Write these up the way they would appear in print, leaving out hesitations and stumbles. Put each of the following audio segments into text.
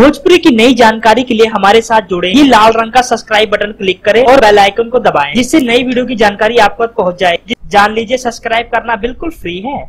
भोजपुरी की नई जानकारी के लिए हमारे साथ जुड़े ये लाल रंग का सब्सक्राइब बटन क्लिक करें और बेल आइकन को दबाएं, जिससे नई वीडियो की जानकारी आप तक पहुंच जाए। जान लीजिए सब्सक्राइब करना बिल्कुल फ्री है।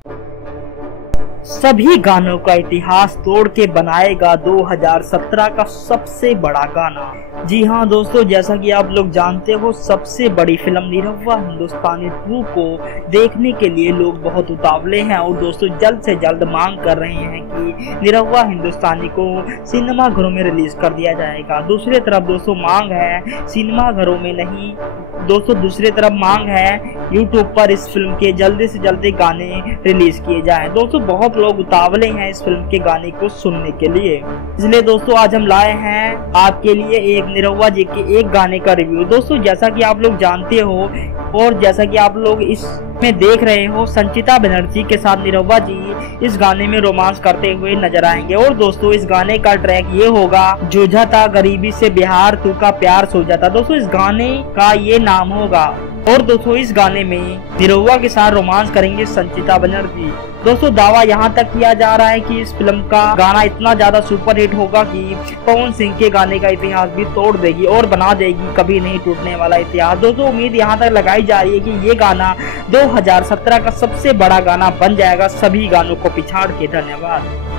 सभी गानों का इतिहास तोड़ के बनाएगा 2017 का सबसे बड़ा गाना। जी हाँ दोस्तों, जैसा कि आप लोग जानते हो, सबसे बड़ी फिल्म निरहुआ हिंदुस्तानी 2 को देखने के लिए लोग बहुत उतावले हैं और दोस्तों जल्द से जल्द मांग कर रहे हैं कि निरहुआ हिंदुस्तानी को सिनेमा घरों में रिलीज कर दिया जाएगा। दूसरी तरफ दोस्तों मांग है सिनेमा घरों में नहीं दोस्तों, दूसरी तरफ मांग है यूट्यूब पर इस फिल्म के जल्दी से जल्दी गाने रिलीज किए जाएं। दोस्तों बहुत लोग उतावले हैं इस फिल्म के गाने को सुनने के लिए, इसलिए दोस्तों आज हम लाए हैं आपके लिए एक निरहुआ जी के एक गाने का रिव्यू। दोस्तों जैसा कि आप लोग जानते हो और जैसा कि आप लोग इसमें देख रहे हो, संचिता बनर्जी के साथ निरहुआ जी इस गाने में रोमांस करते हुए नजर आएंगे। और दोस्तों इस गाने का ट्रैक ये होगा, जूझा गरीबी से बिहार तू का प्यार सो जाता। दोस्तों इस गाने का ये नाम होगा। और दोस्तों इस गाने में निरहुआ के साथ रोमांस करेंगे संचिता बनर्जी। दोस्तों दावा यहाँ तक किया जा रहा है कि इस फिल्म का गाना इतना ज्यादा सुपर हिट होगा कि पवन सिंह के गाने का इतिहास भी तोड़ देगी और बना देगी कभी नहीं टूटने वाला इतिहास। दोस्तों उम्मीद यहाँ तक लगाई जा रही है कि ये गाना 2017 का सबसे बड़ा गाना बन जाएगा, सभी गानों को पिछाड़ के। धन्यवाद।